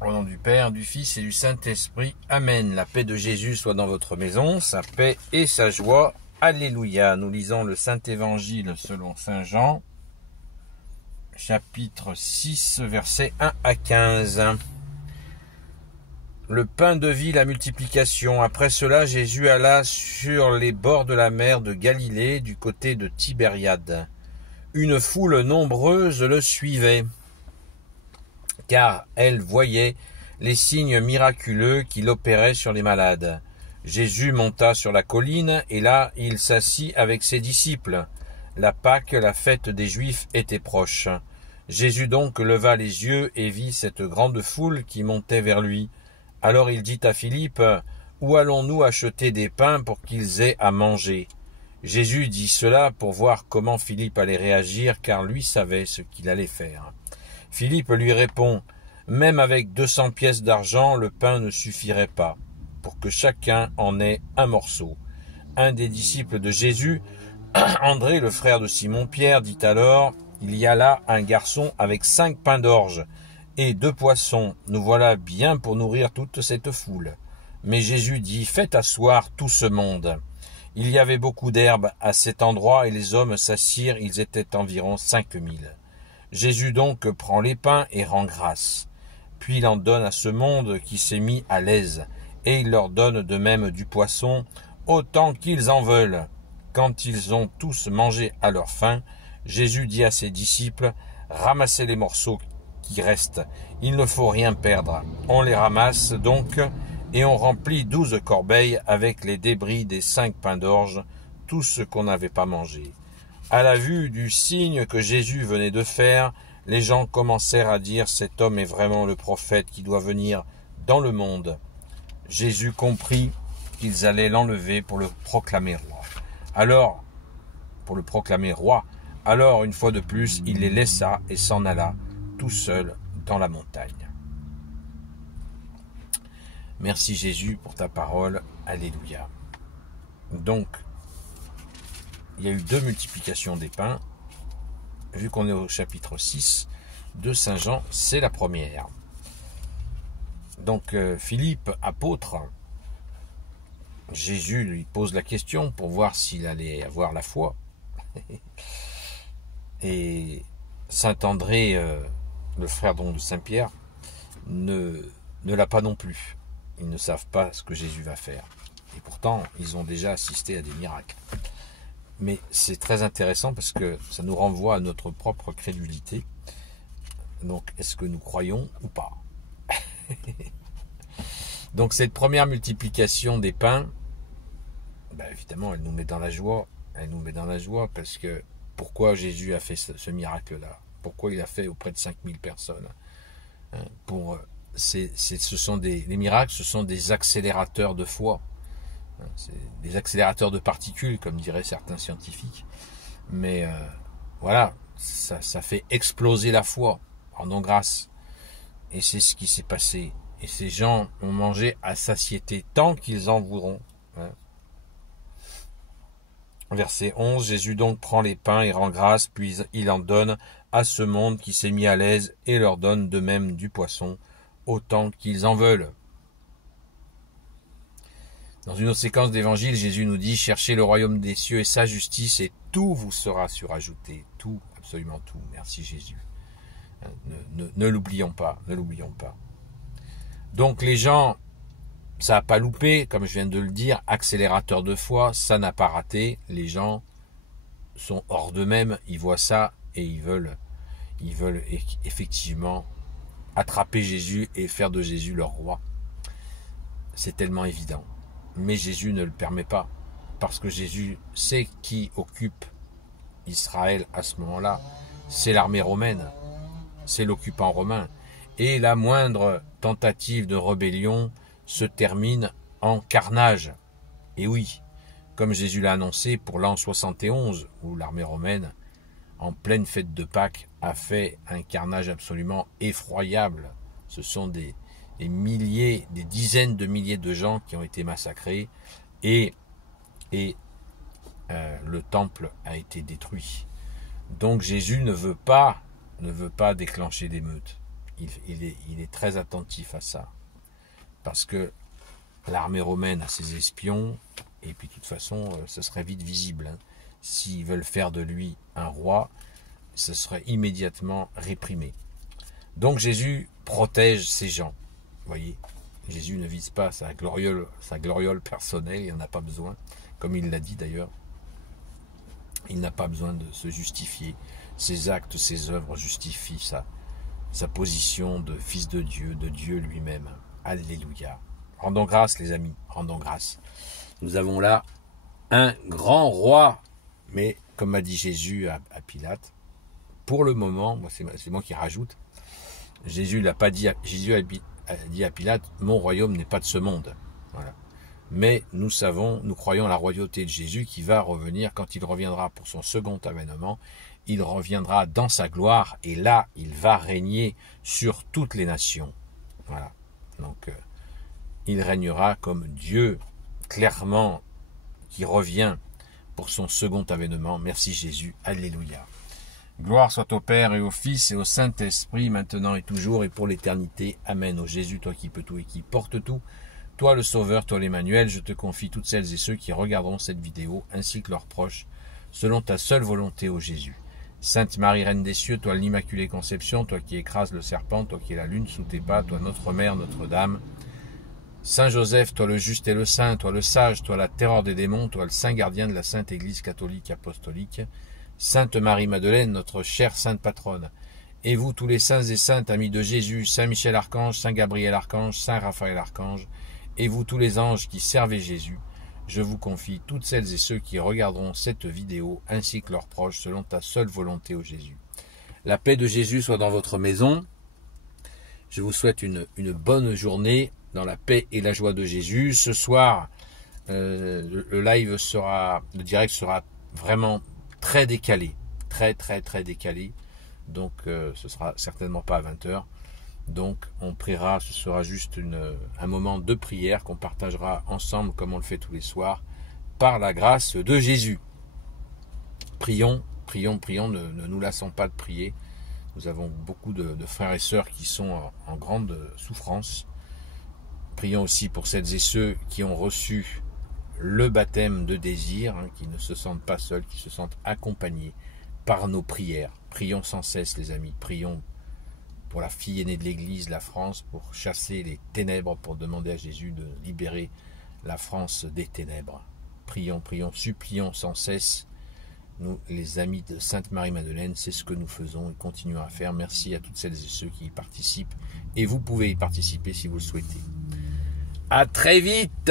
Au nom du Père, du Fils et du Saint-Esprit. Amen. La paix de Jésus soit dans votre maison, sa paix et sa joie. Alléluia. Nous lisons le Saint-Évangile selon Saint Jean, chapitre 6, versets 1 à 15. Le pain de vie, la multiplication. Après cela, Jésus alla sur les bords de la mer de Galilée, du côté de Tibériade. Une foule nombreuse le suivait, car elle voyait les signes miraculeux qu'il opérait sur les malades. Jésus monta sur la colline, et là il s'assit avec ses disciples. La Pâque, la fête des Juifs, était proche. Jésus donc leva les yeux et vit cette grande foule qui montait vers lui. Alors il dit à Philippe, « Où allons-nous acheter des pains pour qu'ils aient à manger ?» Jésus dit cela pour voir comment Philippe allait réagir, car lui savait ce qu'il allait faire. Philippe lui répond, « Même avec 200 pièces d'argent, le pain ne suffirait pas, pour que chacun en ait un morceau. » Un des disciples de Jésus, André, le frère de Simon-Pierre, dit alors, « Il y a là un garçon avec 5 pains d'orge et 2 poissons. Nous voilà bien pour nourrir toute cette foule. » Mais Jésus dit, « Faites asseoir tout ce monde. » Il y avait beaucoup d'herbe à cet endroit et les hommes s'assirent, ils étaient environ 5000. Jésus donc prend les pains et rend grâce. Puis il en donne à ce monde qui s'est mis à l'aise, et il leur donne de même du poisson, autant qu'ils en veulent. Quand ils ont tous mangé à leur faim, Jésus dit à ses disciples, « Ramassez les morceaux qui restent, il ne faut rien perdre. » On les ramasse donc, et on remplit 12 corbeilles avec les débris des 5 pains d'orge, tout ce qu'on n'avait pas mangé. À la vue du signe que Jésus venait de faire, les gens commencèrent à dire « Cet homme est vraiment le prophète qui doit venir dans le monde. » Jésus comprit qu'ils allaient l'enlever pour le proclamer roi. Alors, une fois de plus, il les laissa et s'en alla tout seul dans la montagne. Merci Jésus pour ta parole. Alléluia. Donc, il y a eu 2 multiplications des pains. Vu qu'on est au chapitre 6 de Saint Jean, c'est la première. Donc, Philippe, apôtre, Jésus lui pose la question pour voir s'il allait avoir la foi. Et Saint André, le frère de Saint-Pierre, ne l'a pas non plus. Ils ne savent pas ce que Jésus va faire. Et pourtant, ils ont déjà assisté à des miracles. Mais c'est très intéressant parce que ça nous renvoie à notre propre crédulité. Donc, est-ce que nous croyons ou pas? Donc, cette première multiplication des pains, évidemment, elle nous met dans la joie. Elle nous met dans la joie parce que pourquoi Jésus a fait ce miracle-là? Pourquoi il a fait auprès de 5000 personnes? Les miracles, ce sont des accélérateurs de foi. C'est des accélérateurs de particules, comme diraient certains scientifiques. Mais voilà, ça fait exploser la foi. Rendons grâce. Et c'est ce qui s'est passé. Et ces gens ont mangé à satiété, tant qu'ils en voudront. Verset 11, Jésus donc prend les pains et rend grâce, puis il en donne à ce monde qui s'est mis à l'aise et leur donne de même du poisson, autant qu'ils en veulent. Dans une autre séquence d'évangile, Jésus nous dit « Cherchez le royaume des cieux et sa justice, et tout vous sera surajouté. » Tout, absolument tout. Merci Jésus. Ne l'oublions pas, ne l'oublions pas. Donc les gens, ça n'a pas loupé, comme je viens de le dire, accélérateur de foi, ça n'a pas raté. Les gens sont hors d'eux-mêmes, ils voient ça et ils veulent effectivement attraper Jésus et faire de Jésus leur roi. C'est tellement évident. Mais Jésus ne le permet pas, parce que Jésus sait qui occupe Israël à ce moment-là. C'est l'armée romaine, c'est l'occupant romain. Et la moindre tentative de rébellion se termine en carnage. Et oui, comme Jésus l'a annoncé pour l'an 71, où l'armée romaine, en pleine fête de Pâques, a fait un carnage absolument effroyable. Ce sont des milliers, des dizaines de milliers de gens qui ont été massacrés et le temple a été détruit. Donc Jésus ne veut pas déclencher d'émeutes. il est très attentif à ça. Parce que l'armée romaine a ses espions, et puis de toute façon, ce serait vite visible. Hein. S'ils veulent faire de lui un roi, ce serait immédiatement réprimé. Donc Jésus protège ces gens. Vous voyez, Jésus ne vise pas sa gloriole personnelle, il n'en a pas besoin, comme il l'a dit d'ailleurs. Il n'a pas besoin de se justifier. Ses actes, ses œuvres justifient sa position de fils de Dieu lui-même. Alléluia. Rendons grâce, les amis, rendons grâce. Nous avons là un grand roi, mais comme m'a dit Jésus à Pilate, pour le moment, c'est moi qui rajoute, Jésus a dit à Pilate, mon royaume n'est pas de ce monde. Voilà. Mais nous croyons à la royauté de Jésus qui va revenir quand il reviendra pour son second avènement. Il reviendra dans sa gloire et là, il va régner sur toutes les nations. Voilà. Donc, il régnera comme Dieu, clairement, qui revient pour son second avènement. Merci Jésus. Alléluia. Gloire soit au Père et au Fils et au Saint-Esprit, maintenant et toujours et pour l'éternité. Amen. Ô Jésus, toi qui peux tout et qui porte tout, toi le Sauveur, toi l'Emmanuel, je te confie toutes celles et ceux qui regarderont cette vidéo, ainsi que leurs proches, selon ta seule volonté, ô Jésus. Sainte Marie, Reine des cieux, toi l'Immaculée Conception, toi qui écrases le serpent, toi qui es la lune sous tes pas, toi notre Mère, Notre-Dame. Saint Joseph, toi le juste et le saint, toi le sage, toi la terreur des démons, toi le saint gardien de la Sainte Église catholique apostolique. Sainte Marie-Madeleine, notre chère sainte patronne. Et vous, tous les saints et saintes, amis de Jésus, Saint Michel Archange, Saint Gabriel Archange, Saint Raphaël Archange, et vous, tous les anges qui servez Jésus, je vous confie toutes celles et ceux qui regarderont cette vidéo, ainsi que leurs proches, selon ta seule volonté, ô Jésus. La paix de Jésus soit dans votre maison. Je vous souhaite une bonne journée dans la paix et la joie de Jésus. Ce soir, le direct sera vraiment très décalé, très décalé. Donc, ce sera certainement pas à 20h. Donc, on priera, ce sera juste un moment de prière qu'on partagera ensemble, comme on le fait tous les soirs, par la grâce de Jésus. Prions, ne nous lassons pas de prier. Nous avons beaucoup de frères et sœurs qui sont en grande souffrance. Prions aussi pour celles et ceux qui ont reçu le baptême de désir, qui ne se sentent pas seuls, qui se sentent accompagnés par nos prières. Prions sans cesse, les amis, prions pour la fille aînée de l'Église, la France, pour chasser les ténèbres, pour demander à Jésus de libérer la France des ténèbres. Prions, supplions sans cesse. Nous, les amis de Sainte Marie-Madeleine, c'est ce que nous faisons et continuons à faire. Merci à toutes celles et ceux qui y participent. Et vous pouvez y participer si vous le souhaitez. À très vite!